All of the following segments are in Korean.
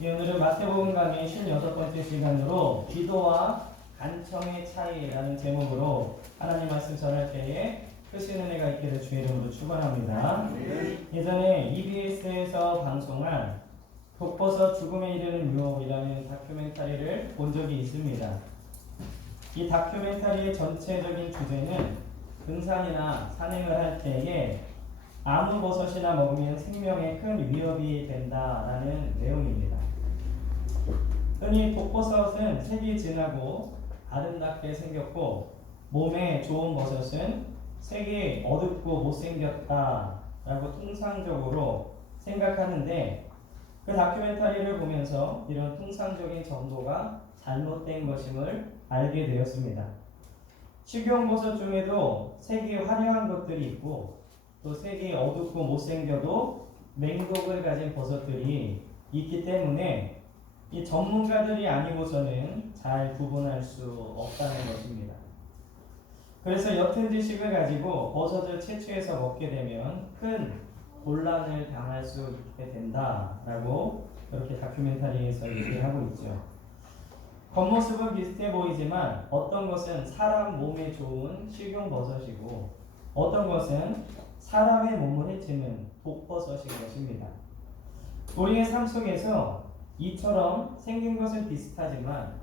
오늘은 마태복음 강의 56번째 시간으로 기도와 간청의 차이라는 제목으로 하나님 말씀 전할 때에 크신 은혜가 있기를 주의 이름으로 축원합니다. 예전에 EBS에서 방송한 독버섯 죽음에 이르는 유혹이라는 다큐멘터리를 본 적이 있습니다. 이 다큐멘터리의 전체적인 주제는 등산이나 산행을 할 때에 아무 버섯이나 먹으면 생명에 큰 위협이 된다라는 내용입니다. 흔히 독버섯은 색이 진하고 아름답게 생겼고 몸에 좋은 버섯은 색이 어둡고 못생겼다라고 통상적으로 생각하는데 그 다큐멘터리를 보면서 이런 통상적인 정보가 잘못된 것임을 알게 되었습니다. 식용버섯 중에도 색이 화려한 것들이 있고 또 색이 어둡고 못생겨도 맹독을 가진 버섯들이 있기 때문에 이 전문가들이 아니고서는 잘 구분할 수 없다는 것입니다. 그래서 옅은 지식을 가지고 버섯을 채취해서 먹게 되면 큰 곤란을 당할 수 있게 된다라고 이렇게 다큐멘터리에서 얘기하고 있죠. 겉모습은 비슷해 보이지만 어떤 것은 사람 몸에 좋은 식용버섯이고 어떤 것은 사람의 몸을 해치는 독버섯인 것입니다. 우리의 삶 속에서 이처럼 생긴 것은 비슷하지만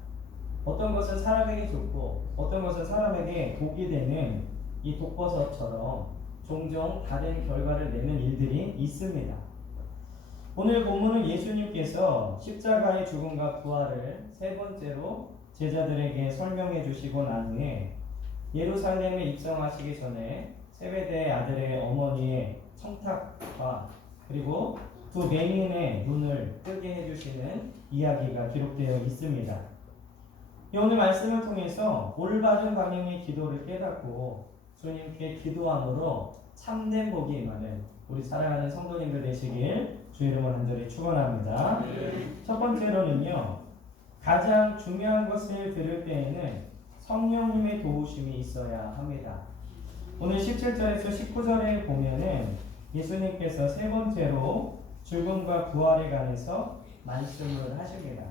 어떤 것은 사람에게 좋고 어떤 것은 사람에게 독이 되는 이 독버섯처럼 종종 다른 결과를 내는 일들이 있습니다. 오늘 본문은 예수님께서 십자가의 죽음과 부활을 세 번째로 제자들에게 설명해 주시고 난 후에 예루살렘에 입성하시기 전에 세베대의 아들의 어머니의 청탁과 그리고 두 맹인의 눈을 뜨게 해주시는 이야기가 기록되어 있습니다. 오늘 말씀을 통해서 올바른 방향의 기도를 깨닫고 주님께 기도함으로 참된 복이 임하는 우리 사랑하는 성도님들 되시길 주의 이름으로 간절히 축원합니다. 첫 번째로는요, 가장 중요한 것을 들을 때에는 성령님의 도우심이 있어야 합니다. 오늘 17절에서 19절에 보면은 예수님께서 세 번째로 죽음과 부활에 관해서 말씀을 하십니다.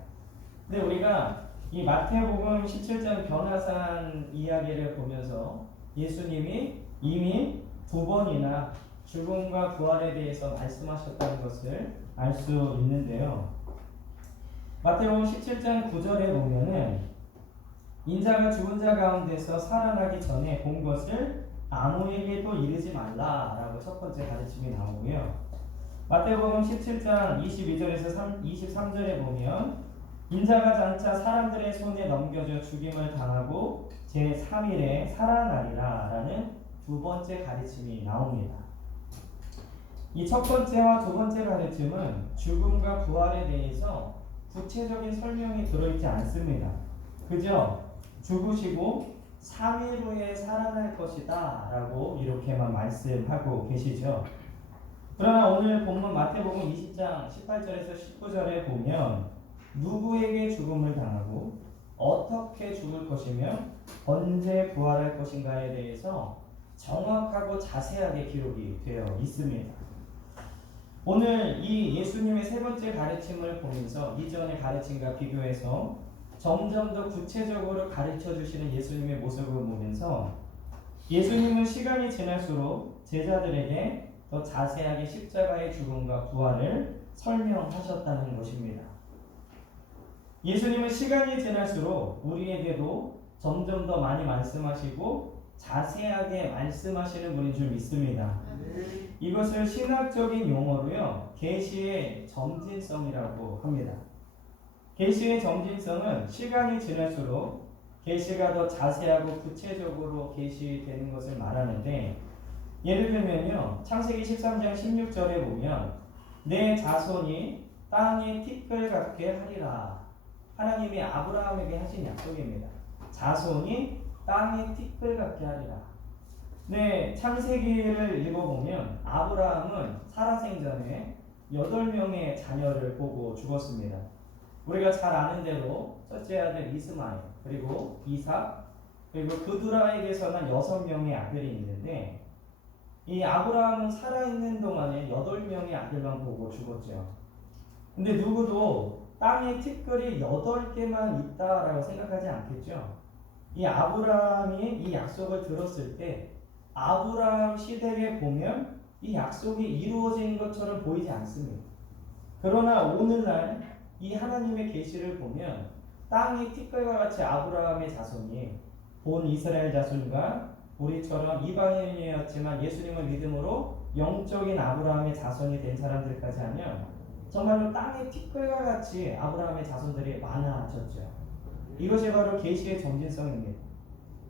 근데 우리가 이 마태복음 17장 변화산 이야기를 보면서 예수님이 이미 두 번이나 죽음과 부활에 대해서 말씀하셨다는 것을 알 수 있는데요. 마태복음 17장 9절에 보면은 인자가 죽은 자 가운데서 살아나기 전에 본 것을 아무에게도 이르지 말라라고 첫 번째 가르침이 나오고요. 마태복음 17장 22절에서 23절에 보면 인자가 장차 사람들의 손에 넘겨져 죽임을 당하고 제3일에 살아나리라 라는 두 번째 가르침이 나옵니다. 이 첫 번째와 두 번째 가르침은 죽음과 부활에 대해서 구체적인 설명이 들어있지 않습니다. 그저 죽으시고 3일 후에 살아날 것이다 라고 이렇게만 말씀하고 계시죠. 그러나 오늘 본문 마태복음 20장 18절에서 19절에 보면 누구에게 죽음을 당하고 어떻게 죽을 것이며 언제 부활할 것인가에 대해서 정확하고 자세하게 기록이 되어 있습니다. 오늘 이 예수님의 세 번째 가르침을 보면서 이전의 가르침과 비교해서 점점 더 구체적으로 가르쳐 주시는 예수님의 모습을 보면서 예수님은 시간이 지날수록 제자들에게 더 자세하게 십자가의 죽음과 부활을 설명하셨다는 것입니다. 예수님은 시간이 지날수록 우리에게도 점점 더 많이 말씀하시고 자세하게 말씀하시는 분인 줄 믿습니다. 이것을 신학적인 용어로요, 계시의 점진성이라고 합니다. 계시의 점진성은 시간이 지날수록 계시가 더 자세하고 구체적으로 계시되는 것을 말하는데, 예를 들면요, 창세기 13장 16절에 보면 내 자손이 땅의 티끌 같게 하리라. 하나님이 아브라함에게 하신 약속입니다. 자손이 땅의 티끌 같게 하리라. 네, 창세기를 읽어보면 아브라함은 살아생전에 8명의 자녀를 보고 죽었습니다. 우리가 잘 아는 대로 첫째 아들 이스마엘, 그리고 이삭, 그리고 그두라에게서는 6명의 아들이 있는데 이 아브라함은 살아있는 동안에 8명의 아들만 보고 죽었죠. 근데 누구도 땅에 티끌이 8개만 있다라고 생각하지 않겠죠. 이 아브라함이 이 약속을 들었을 때 아브라함 시대에 보면 이 약속이 이루어진 것처럼 보이지 않습니다. 그러나 오늘날 이 하나님의 계시를 보면 땅이 티끌과 같이 아브라함의 자손이 본 이스라엘 자손과 우리처럼 이방인이었지만 예수님을 믿음으로 영적인 아브라함의 자손이 된 사람들까지 하면 정말로 땅의 티끌과 같이 아브라함의 자손들이 많아졌죠. 이것이 바로 계시의 점진성입니다.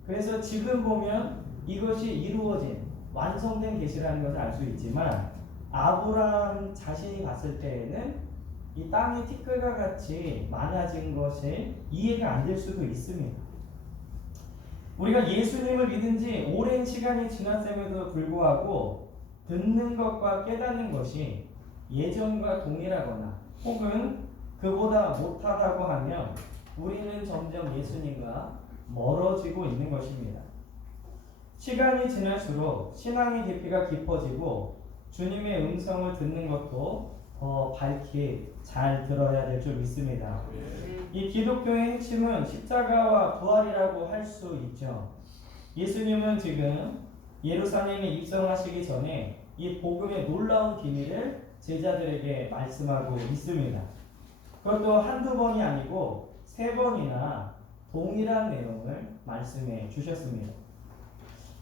그래서 지금 보면 이것이 이루어진 완성된 계시라는 것을 알 수 있지만 아브라함 자신이 봤을 때에는 이 땅의 티끌과 같이 많아진 것이 이해가 안 될 수도 있습니다. 우리가 예수님을 믿은 지 오랜 시간이 지났음에도 불구하고 듣는 것과 깨닫는 것이 예전과 동일하거나 혹은 그보다 못하다고 하면 우리는 점점 예수님과 멀어지고 있는 것입니다. 시간이 지날수록 신앙의 깊이가 깊어지고 주님의 음성을 듣는 것도 더 밝게 잘 들어야 될 줄 믿습니다. 이 기독교의 핵심은 십자가와 부활이라고 할 수 있죠. 예수님은 지금 예루살렘에 입성하시기 전에 이 복음의 놀라운 비밀을 제자들에게 말씀하고 있습니다. 그것도 한두 번이 아니고 3번이나 동일한 내용을 말씀해 주셨습니다.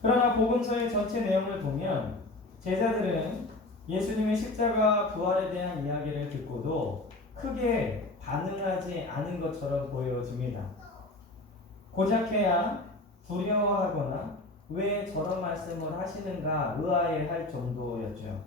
그러나 복음서의 전체 내용을 보면 제자들은 예수님의 십자가 부활에 대한 이야기를 듣고도 크게 반응하지 않은 것처럼 보여집니다. 고작해야 두려워하거나 왜 저런 말씀을 하시는가 의아해할 정도였죠.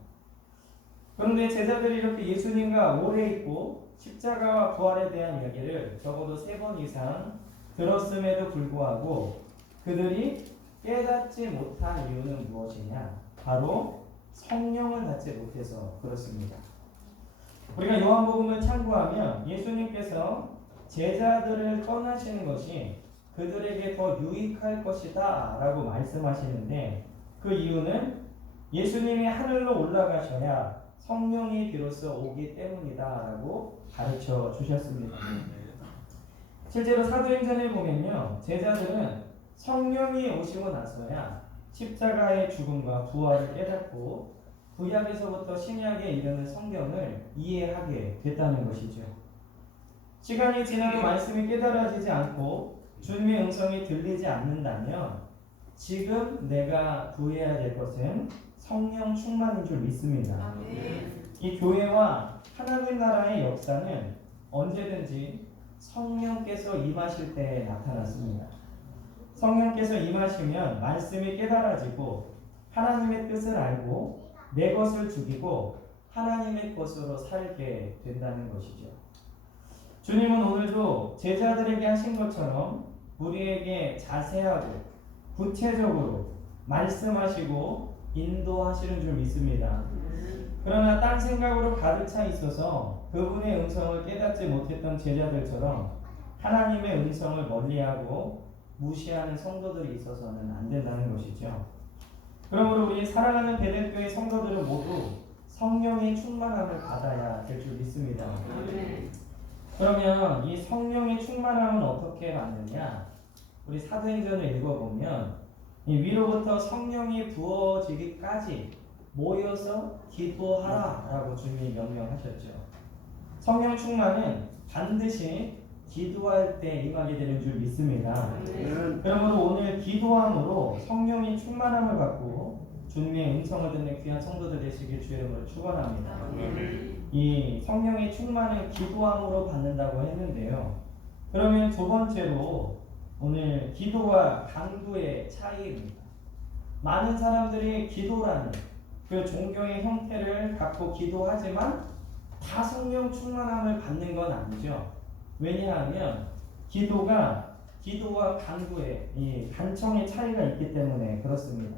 그런데 제자들이 이렇게 예수님과 오래 있고 십자가와 부활에 대한 이야기를 적어도 3번 이상 들었음에도 불구하고 그들이 깨닫지 못한 이유는 무엇이냐? 바로 성령을 받지 못해서 그렇습니다. 우리가 요한복음을 참고하면 예수님께서 제자들을 떠나시는 것이 그들에게 더 유익할 것이다 라고 말씀하시는데 그 이유는 예수님이 하늘로 올라가셔야 성령이 비로소 오기 때문이다 라고 가르쳐 주셨습니다. 실제로 사도행전에 보면요, 제자들은 성령이 오시고 나서야 십자가의 죽음과 부활을 깨닫고 구약에서부터 신약에 이르는 성경을 이해하게 됐다는 것이죠. 시간이 지나도 말씀이 깨달아지지 않고 주님의 음성이 들리지 않는다면 지금 내가 구해야 될 것은 성령 충만인 줄 믿습니다. 이 교회와 하나님 나라의 역사는 언제든지 성령께서 임하실 때 나타났습니다. 성령께서 임하시면 말씀이 깨달아지고 하나님의 뜻을 알고 내 것을 죽이고 하나님의 것으로 살게 된다는 것이죠. 주님은 오늘도 제자들에게 하신 것처럼 우리에게 자세하고 구체적으로 말씀하시고 인도하시는 줄 믿습니다. 그러나 딴 생각으로 가득 차 있어서 그분의 음성을 깨닫지 못했던 제자들처럼 하나님의 음성을 멀리하고 무시하는 성도들이 있어서는 안 된다는 것이죠. 그러므로 우리 사랑하는 베델교회 성도들은 모두 성령의 충만함을 받아야 될 줄 믿습니다. 그러면 이 성령의 충만함은 어떻게 받느냐? 우리 사도행전을 읽어보면 이 위로부터 성령이 부어지기까지 모여서 기도하라 라고 주님이 명령하셨죠. 성령 충만은 반드시 기도할 때 임하게 되는 줄 믿습니다. 그러므로 오늘 기도함으로 성령의 충만함을 받고 주님의 음성을 듣는 귀한 성도들 되시길 주의 이름으로 축원합니다. 이 성령의 충만을 기도함으로 받는다고 했는데요. 그러면 2번째로 오늘 기도와 간구의 차이입니다. 많은 사람들이 기도라는 그 종교의 형태를 갖고 기도하지만 다 성령 충만함을 받는 건 아니죠. 왜냐하면 기도와 간구의 이 간청의 차이가 있기 때문에 그렇습니다.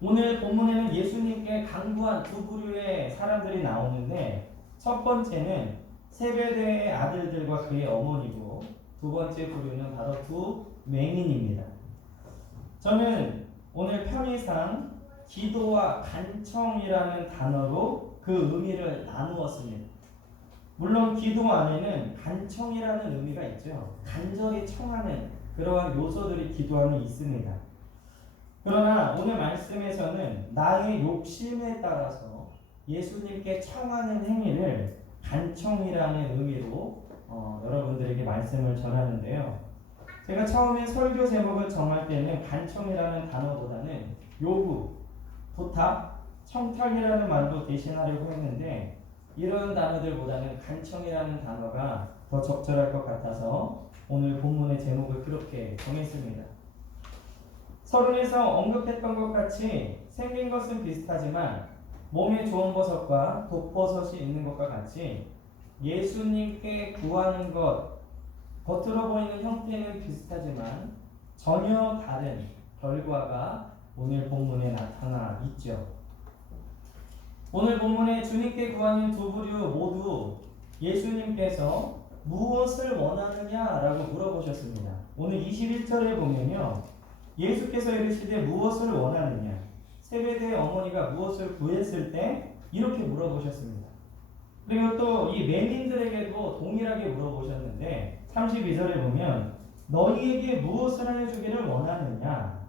오늘 본문에는 예수님께 간구한 2부류의 사람들이 나오는데 첫 번째는 세베대의 아들들과 그의 어머니고 2번째 부류는 바로 2 맹인입니다. 저는 오늘 편의상 기도와 간청이라는 단어로 그 의미를 나누었습니다. 물론 기도 안에는 간청이라는 의미가 있죠. 간절히 청하는 그러한 요소들이 기도 안에 있습니다. 그러나 오늘 말씀에서는 나의 욕심에 따라서 예수님께 청하는 행위를 간청이라는 의미로 여러분들에게 말씀을 전하는데요. 제가 처음에 설교 제목을 정할 때는 간청이라는 단어보다는 요구, 부탁, 청탁이라는 말도 대신하려고 했는데 이런 단어들보다는 간청이라는 단어가 더 적절할 것 같아서 오늘 본문의 제목을 그렇게 정했습니다. 서론에서 언급했던 것 같이 생긴 것은 비슷하지만 몸에 좋은 버섯과 독버섯이 있는 것과 같이 예수님께 구하는 것, 겉으로 보이는 형태는 비슷하지만 전혀 다른 결과가 오늘 본문에 나타나 있죠. 오늘 본문에 주님께 구하는 두 부류 모두 예수님께서 무엇을 원하느냐라고 물어보셨습니다. 오늘 21절에 보면요. 예수께서 이르시되 무엇을 원하느냐? 세베대의 어머니가 무엇을 구했을 때 이렇게 물어보셨습니다. 그리고 또 이 맹인들에게도 동일하게 물어보셨는데 32절에 보면 너희에게 무엇을 하여 주기를 원하느냐?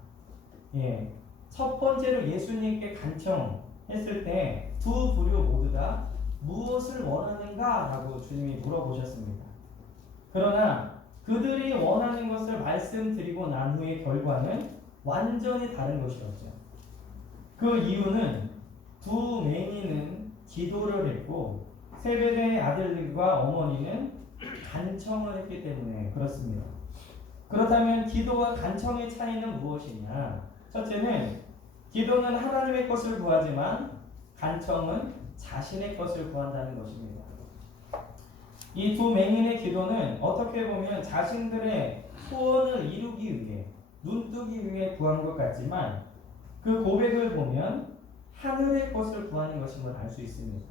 예, 첫 번째로 예수님께 간청했을 때 두 부류 모두 다 무엇을 원하는가? 라고 주님이 물어보셨습니다. 그러나 그들이 원하는 것을 말씀드리고 난 후의 결과는 완전히 다른 것이었죠. 그 이유는 두 맹인은 기도를 했고 세베대의 아들들과 어머니는 간청을 했기 때문에 그렇습니다. 그렇다면 기도와 간청의 차이는 무엇이냐? 첫째는 기도는 하나님의 것을 구하지만 간청은 자신의 것을 구한다는 것입니다. 이 두 맹인의 기도는 어떻게 보면 자신들의 소원을 이루기 위해 눈뜨기 위해 구한 것 같지만 그 고백을 보면 하늘의 것을 구하는 것임을 알 수 있습니다.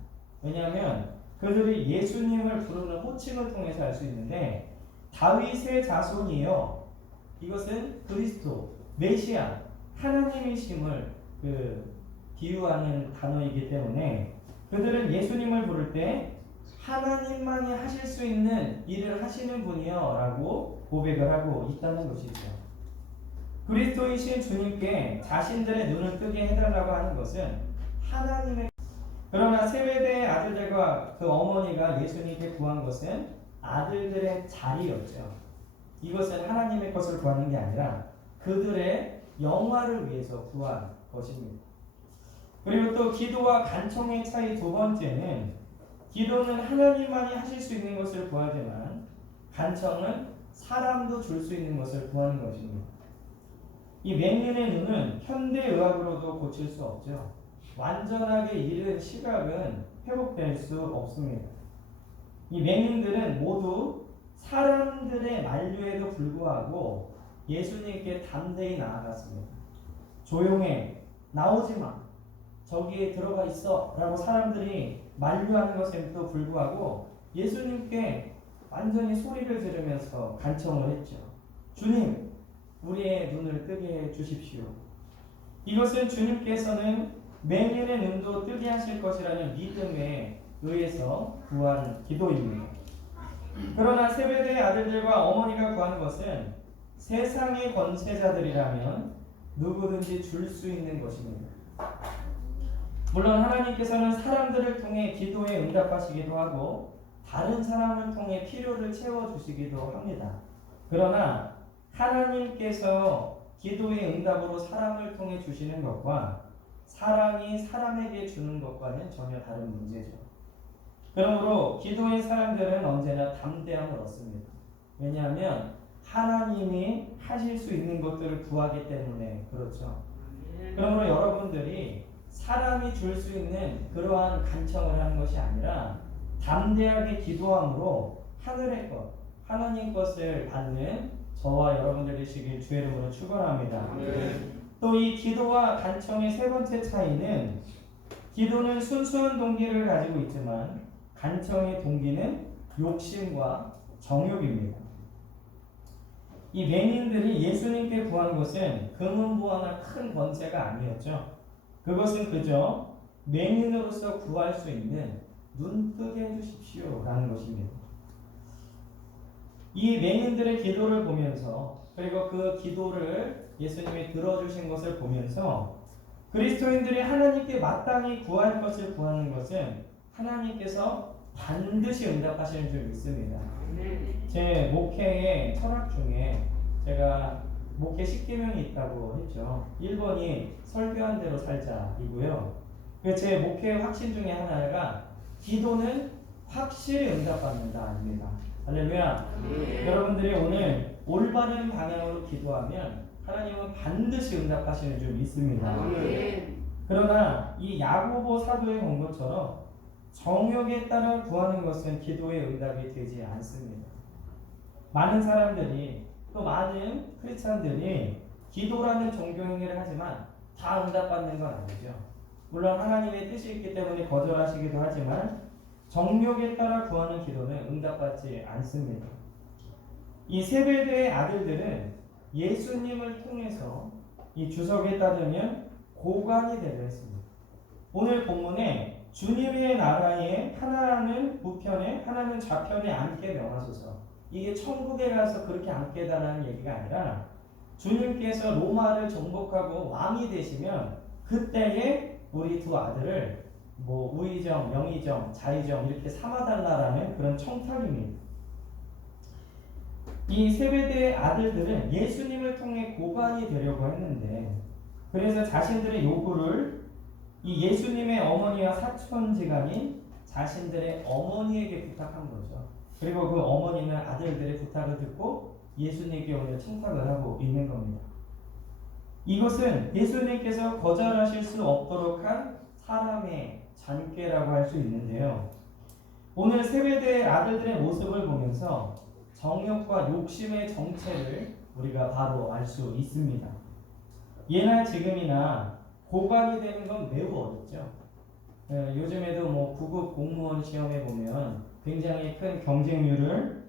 왜냐하면 그들이 예수님을 부르는 호칭을 통해서 알 수 있는데 다윗의 자손이요. 이것은 그리스도, 메시아, 하나님이심을 비유하는 단어이기 때문에 그들은 예수님을 부를 때 하나님만이 하실 수 있는 일을 하시는 분이요 라고 고백을 하고 있다는 것이죠. 그리스도이신 주님께 자신들의 눈을 뜨게 해달라고 하는 것은 하나님의 그러나 세베대의 아들들과 그 어머니가 예수님께 구한 것은 아들들의 자리였죠. 이것은 하나님의 것을 구하는 게 아니라 그들의 영화를 위해서 구한 것입니다. 그리고 또 기도와 간청의 차이 두 번째는 기도는 하나님만이 하실 수 있는 것을 구하지만 간청은 사람도 줄 수 있는 것을 구하는 것입니다. 이 맹인의 눈은 현대의학으로도 고칠 수 없죠. 완전하게 잃은 시각은 회복될 수 없습니다. 이 맹인들은 모두 사람들의 만류에도 불구하고 예수님께 담대히 나아갔습니다. 조용해, 나오지 마, 저기에 들어가 있어 라고 사람들이 만류하는 것에도 불구하고 예수님께 완전히 소리를 지르면서 간청을 했죠. 주님, 우리의 눈을 뜨게 해 주십시오. 이것은 주님께서는 맹인의 눈도 뜨게 하실 것이라는 믿음에 의해서 구한 기도입니다. 그러나 세베대의 아들들과 어머니가 구한 것은 세상의 권세자들이라면 누구든지 줄 수 있는 것입니다. 물론 하나님께서는 사람들을 통해 기도에 응답하시기도 하고 다른 사람을 통해 필요를 채워주시기도 합니다. 그러나 하나님께서 기도의 응답으로 사람을 통해 주시는 것과 사람이 사람에게 주는 것과는 전혀 다른 문제죠. 그러므로 기도의 사람들은 언제나 담대함을 얻습니다. 왜냐하면 하나님이 하실 수 있는 것들을 구하기 때문에 그렇죠. 그러므로 여러분들이 사람이 줄 수 있는 그러한 간청을 하는 것이 아니라 담대하게 기도함으로 하늘의 것, 하나님 것을 받는 저와 여러분들 되시길 주의 이름으로 축원합니다. 또 이 기도와 간청의 세 번째 차이는 기도는 순수한 동기를 가지고 있지만 간청의 동기는 욕심과 정욕입니다. 이 맹인들이 예수님께 구한 것은 금은보화나 큰 권세가 아니었죠. 그것은 그저 맹인으로서 구할 수 있는 눈뜨게 해주십시오 라는 것입니다. 이 맹인들의 기도를 보면서 그리고 그 기도를 예수님이 들어주신 것을 보면서 그리스도인들이 하나님께 마땅히 구할 것을 구하는 것은 하나님께서 반드시 응답하시는 줄 믿습니다. 제 목회의 철학 중에 제가 목회 10계명이 있다고 했죠. 1번이 설교한 대로 살자이고요. 제 목회 확신 중에 하나가 기도는 확실히 응답받는다입니다. 할렐루야. 여러분들이 오늘 올바른 방향으로 기도하면 하나님은 반드시 응답하시는 줄 믿습니다. 그러나 이 야고보 사도에 본 것처럼 정욕에 따라 구하는 것은 기도의 응답이 되지 않습니다. 많은 사람들이 또 많은 크리스찬들이 기도라는 종교 행위를 하지만 다 응답받는 건 아니죠. 물론 하나님의 뜻이 있기 때문에 거절하시기도 하지만 정욕에 따라 구하는 기도는 응답받지 않습니다. 이 세베대의 아들들은 예수님을 통해서 이 주석에 따르면 고관이 되려 했습니다. 오늘 본문에 주님의 나라에 하나는 우편에 하나는 좌편에 앉게 명하소서. 이게 천국에 가서 그렇게 앉게다라는 얘기가 아니라 주님께서 로마를 정복하고 왕이 되시면 그때에 우리 두 아들을 우의정, 영의정, 자의정 이렇게 삼아달라라는 그런 청탁입니다. 이 세베대의 아들들은 예수님을 통해 고관이 되려고 했는데 그래서 자신들의 요구를 이 예수님의 어머니와 사촌지간인 자신들의 어머니에게 부탁한 거죠. 그리고 그 어머니는 아들들의 부탁을 듣고 예수님께 오늘 청탁을 하고 있는 겁니다. 이것은 예수님께서 거절하실 수 없도록 한 사람의 잔꾀라고 할 수 있는데요. 오늘 세베대의 아들들의 모습을 보면서 정욕과 욕심의 정체를 우리가 바로 알 수 있습니다. 예나 지금이나 고관이 되는 건 매우 어렵죠. 요즘에도 9급 공무원 시험에 보면 굉장히 큰 경쟁률을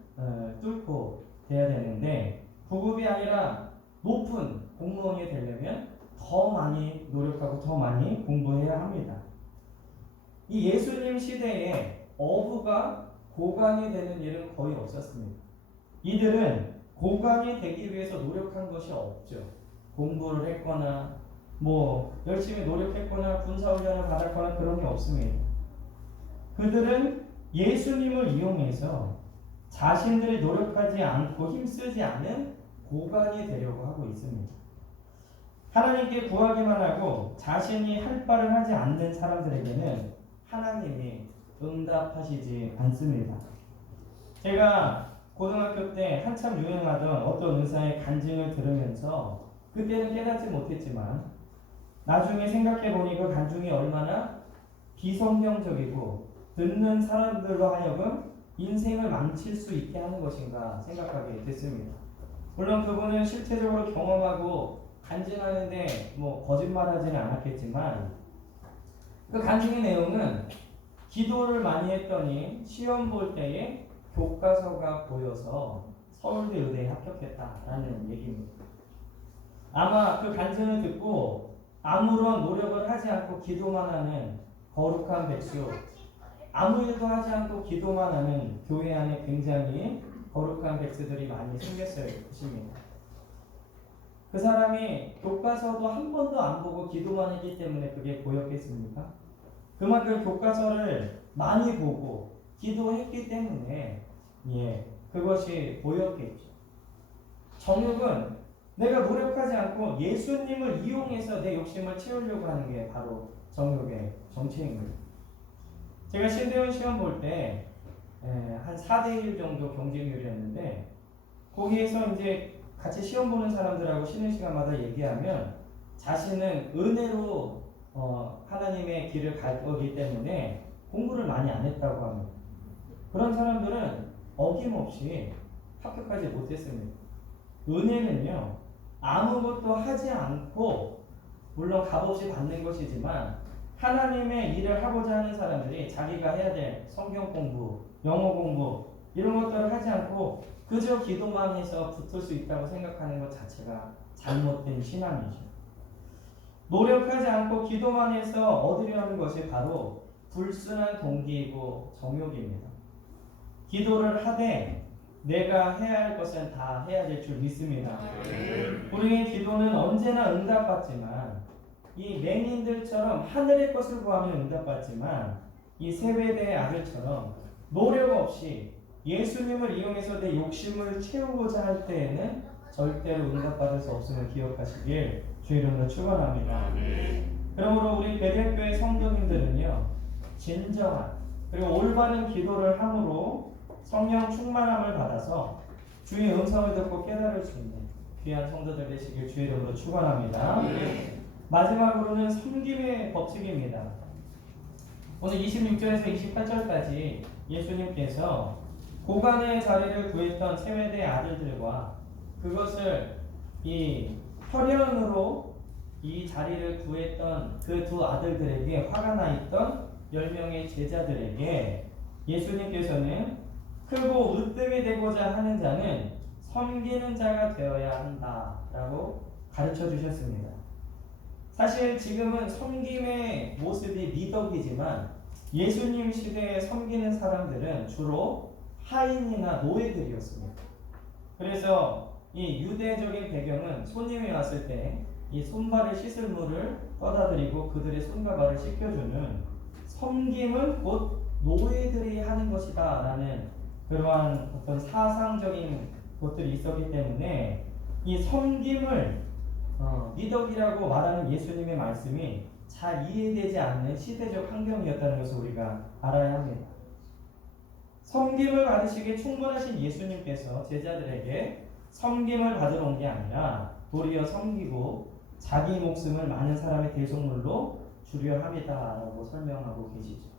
뚫고 돼야 되는데 9급이 아니라 높은 공무원이 되려면 더 많이 노력하고 더 많이 공부해야 합니다. 이 예수님 시대에 어부가 고관이 되는 일은 거의 없었습니다. 이들은 고관이 되기 위해서 노력한 것이 없죠. 공부를 했거나 열심히 노력했거나 군사훈련을 받았거나 그런 게 없습니다. 그들은 예수님을 이용해서 자신들이 노력하지 않고 힘쓰지 않은 고관이 되려고 하고 있습니다. 하나님께 구하기만 하고 자신이 할 바를 하지 않는 사람들에게는 하나님이 응답하시지 않습니다. 제가 고등학교 때 한참 유행하던 어떤 의사의 간증을 들으면서 그때는 깨닫지 못했지만 나중에 생각해보니 그 간증이 얼마나 비성경적이고 듣는 사람들로 하여금 인생을 망칠 수 있게 하는 것인가 생각하게 됐습니다. 물론 그분은 실제적으로 경험하고 간증하는데 거짓말하지는 않았겠지만 그 간증의 내용은 기도를 많이 했더니 시험 볼 때에 교과서가 보여서 서울대 의대에 합격했다라는 얘기입니다. 아마 그 간증을 듣고 아무런 노력을 하지 않고 기도만 하는 거룩한 백수, 아무 일도 하지 않고 기도만 하는 교회 안에 굉장히 거룩한 백수들이 많이 생겼을 것입니다. 그 사람이 교과서도 한 번도 안 보고 기도만 했기 때문에 그게 보였겠습니까? 그만큼 교과서를 많이 보고 기도했기 때문에 그것이 보였겠죠. 정욕은 내가 노력하지 않고 예수님을 이용해서 내 욕심을 채우려고 하는 게 바로 정욕의 정체입니다. 제가 신대원 시험 볼 때 한 4대1 정도 경쟁률이었는데 거기에서 이제 같이 시험 보는 사람들하고 쉬는 시간마다 얘기하면 자신은 은혜로 하나님의 길을 갈 거기 때문에 공부를 많이 안 했다고 합니다. 그런 사람들은 어김없이 합격하지 못했습니다. 은혜는요, 아무것도 하지 않고 물론 값없이 받는 것이지만 하나님의 일을 하고자 하는 사람들이 자기가 해야 될 성경 공부, 영어 공부 이런 것들을 하지 않고 그저 기도만 해서 붙을 수 있다고 생각하는 것 자체가 잘못된 신앙이죠. 노력하지 않고 기도만 해서 얻으려 하는 것이 바로 불순한 동기이고 정욕입니다. 기도를 하되 내가 해야 할 것은 다 해야 될 줄 믿습니다. 우리의 기도는 언제나 응답받지만 이 맹인들처럼 하늘의 것을 구하면 응답받지만 이 세베대의 아들처럼 노력 없이 예수님을 이용해서 내 욕심을 채우고자 할 때에는 절대로 응답받을 수 없음을 기억하시길 주 이름으로 축원합니다. 그러므로 우리 베델교회 성도님들은요, 진정한 그리고 올바른 기도를 함으로 성령 충만함을 받아서 주의 음성을 듣고 깨달을 수 있는 귀한 성도들 되시길 주 이름으로 축원합니다. 마지막으로는 섬김의 법칙입니다. 오늘 26절에서 28절까지 예수님께서 고관의 자리를 구했던 세베대의 아들들과 그것을 이 혈연으로 이 자리를 구했던 그 두 아들들에게 화가 나 있던 10명의 제자들에게 예수님께서는 크고 으뜸이 되고자 하는 자는 섬기는 자가 되어야 한다라고 가르쳐 주셨습니다. 사실 지금은 섬김의 모습이 미덕이지만 예수님 시대에 섬기는 사람들은 주로 하인이나 노예들이었습니다. 그래서 이 유대적인 배경은 손님이 왔을 때 이 손발을 씻을 물을 떠다 드리고 그들의 손과 발을 씻겨주는 섬김은 곧 노예들이 하는 것이다 라는 그러한 어떤 사상적인 것들이 있었기 때문에 이 섬김을 미덕이라고 말하는 예수님의 말씀이 잘 이해되지 않는 시대적 환경이었다는 것을 우리가 알아야 합니다. 섬김을 받으시기에 충분하신 예수님께서 제자들에게 섬김을 받으러 온 게 아니라 도리어 섬기고 자기 목숨을 많은 사람의 대속물로 주려 함이다라고 설명하고 계시죠.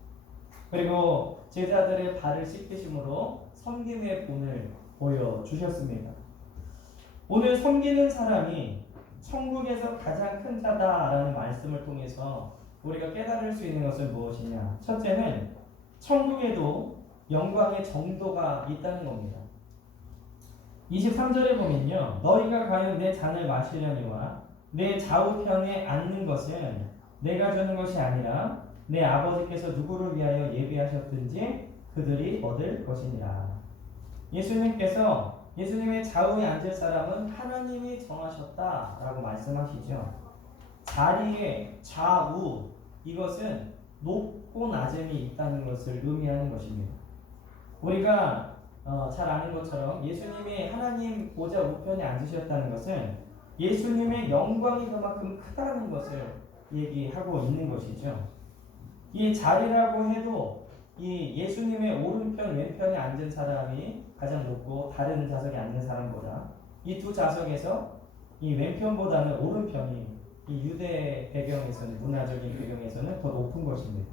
그리고 제자들의 발을 씻기심으로 섬김의 본을 보여주셨습니다. 오늘 섬기는 사람이 천국에서 가장 큰 자다라는 말씀을 통해서 우리가 깨달을 수 있는 것은 무엇이냐? 첫째는 천국에도 영광의 정도가 있다는 겁니다. 23절에 보면요, 너희가 과연 내 잔을 마시려니와 내 좌우편에 앉는 것은 내가 주는 것이 아니라 내 아버지께서 누구를 위하여 예비하셨든지 그들이 얻을 것이니라. 예수님께서 예수님의 좌우에 앉을 사람은 하나님이 정하셨다라고 말씀하시죠. 자리의 좌우, 이것은 높고 낮음이 있다는 것을 의미하는 것입니다. 우리가 잘 아는 것처럼 예수님이 하나님 보좌 우편에 앉으셨다는 것은 예수님의 영광이 그만큼 크다는 것을 얘기하고 있는 것이죠. 이 자리라고 해도 이 예수님의 오른편 왼편에 앉은 사람이 가장 높고 다른 좌석에 앉는 사람보다 이 두 좌석에서 이 왼편보다는 오른편이 이 유대 배경에서는, 문화적인 배경에서는 더 높은 것입니다.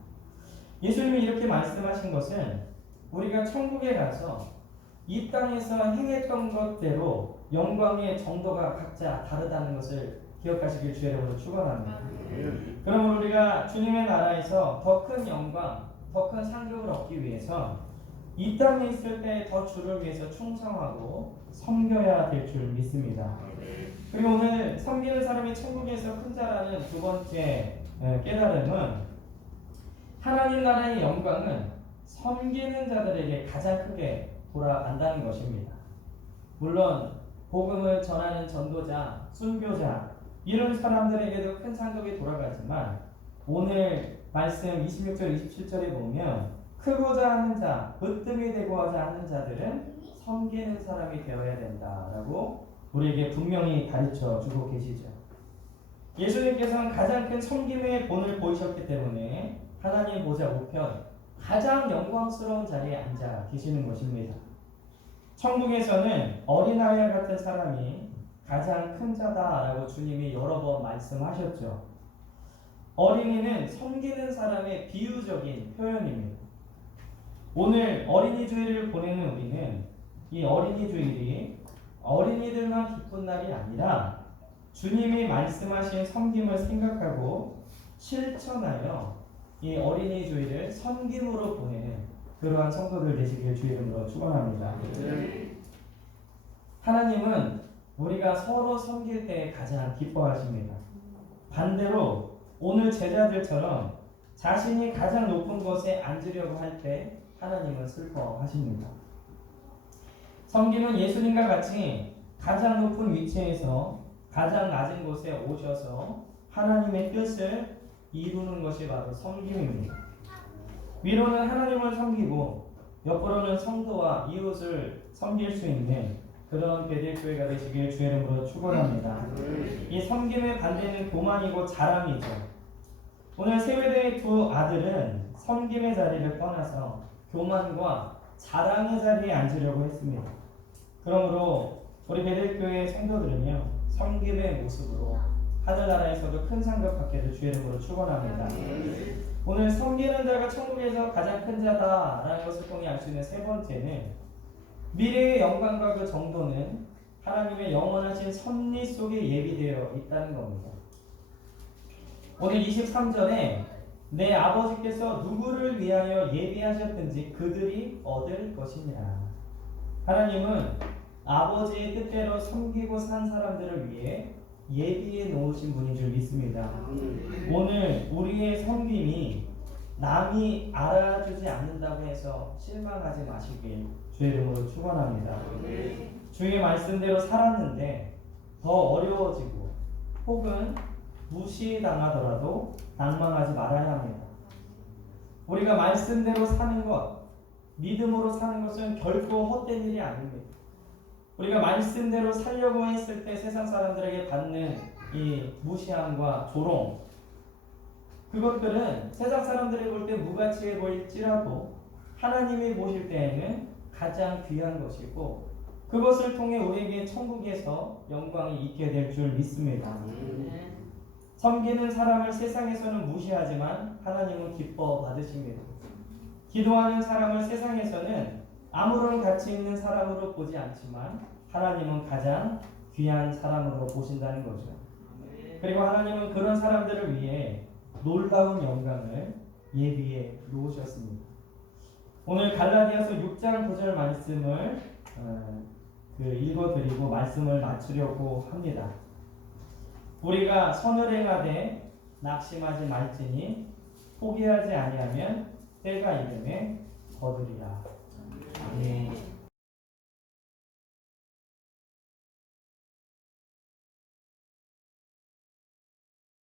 예수님이 이렇게 말씀하신 것은 우리가 천국에 가서 이 땅에서 행했던 것대로 영광의 정도가 각자 다르다는 것을 기억하시길 주의 이름으로 축원합니다. 그럼 우리가 주님의 나라에서 더 큰 영광, 더 큰 상급을 얻기 위해서 이 땅에 있을 때 더 주를 위해서 충성하고 섬겨야 될 줄 믿습니다. 그리고 오늘 섬기는 사람이 천국에서 큰 자라는 두 번째 깨달음은 하나님 나라의 영광은 섬기는 자들에게 가장 크게 돌아간다는 것입니다. 물론 복음을 전하는 전도자, 순교자 이런 사람들에게도 큰 상급이 돌아가지만 오늘 말씀 26절, 27절에 보면 크고자 하는 자, 으뜸이 되고자 하는 자들은 섬기는 사람이 되어야 된다라고 우리에게 분명히 가르쳐 주고 계시죠. 예수님께서는 가장 큰 섬김의 본을 보이셨기 때문에 하나님 보좌 우편 가장 영광스러운 자리에 앉아 계시는 것입니다. 천국에서는 어린아이와 같은 사람이 가장 큰 자다라고 주님이 여러 번 말씀하셨죠. 어린이는 섬기는 사람의 비유적인 표현입니다. 오늘 어린이 주일을 보내는 우리는 이 어린이 주일이 어린이들만 기쁜 날이 아니라 주님이 말씀하신 섬김을 생각하고 실천하여 이 어린이 주일을 섬김으로 보내는 그러한 성도들 되시길 주의 이름으로 축원합니다. 하나님은 우리가 서로 섬길 때 가장 기뻐하십니다. 반대로 오늘 제자들처럼 자신이 가장 높은 곳에 앉으려고 할 때 하나님은 슬퍼하십니다. 섬김은 예수님과 같이 가장 높은 위치에서 가장 낮은 곳에 오셔서 하나님의 뜻을 이루는 것이 바로 섬김입니다. 위로는 하나님을 섬기고 옆으로는 성도와 이웃을 섬길 수 있는 그런 베델교회가 되시길 주의 이름으로 축원합니다. 이 섬김의 반대는 교만이고 자랑이죠. 오늘 세배대의 두 아들은 섬김의 자리를 떠나서 교만과 자랑의 자리에 앉으려고 했습니다. 그러므로 우리 베델교회 성도들은요, 섬김의 모습으로 하늘나라에서도 큰 상급 받게 될 주의 이름으로 축원합니다. 오늘 섬기는 자가 천국에서 가장 큰 자다라는 것을 통해 알 수 있는 세 번째는 미래의 영광과 그 정도는 하나님의 영원하신 섭리 속에 예비되어 있다는 겁니다. 오늘 23절에 내 아버지께서 누구를 위하여 예비하셨든지 그들이 얻을 것이니라. 하나님은 아버지의 뜻대로 섬기고 산 사람들을 위해 예비해 놓으신 분인 줄 믿습니다. 오늘 우리의 섬김이 남이 알아주지 않는다고 해서 실망하지 마시길 주의 이름으로 축원합니다. 주의 말씀대로 살았는데 더 어려워지고 혹은 무시당하더라도 낭망하지 말아야 합니다. 우리가 말씀대로 사는 것, 믿음으로 사는 것은 결코 헛된 일이 아닙니다. 우리가 말씀대로 살려고 했을 때 세상 사람들에게 받는 이 무시함과 조롱, 그것들은 세상 사람들이 볼 때 무가치해 보일지라도 하나님이 보실 때에는 가장 귀한 것이고 그것을 통해 우리에게 천국에서 영광이 있게 될 줄 믿습니다. 섬기는 사람을 세상에서는 무시하지만 하나님은 기뻐 받으십니다. 기도하는 사람을 세상에서는 아무런 가치 있는 사람으로 보지 않지만 하나님은 가장 귀한 사람으로 보신다는 거죠. 그리고 하나님은 그런 사람들을 위해 놀라운 영광을 예비해 놓으셨습니다. 오늘 갈라디아서 6장 9절 말씀을 읽어드리고 말씀을 마치려고 합니다. 우리가 선을 행하되 낙심하지 말지니 포기하지 아니하면 때가 이름에 거두리라. 아멘.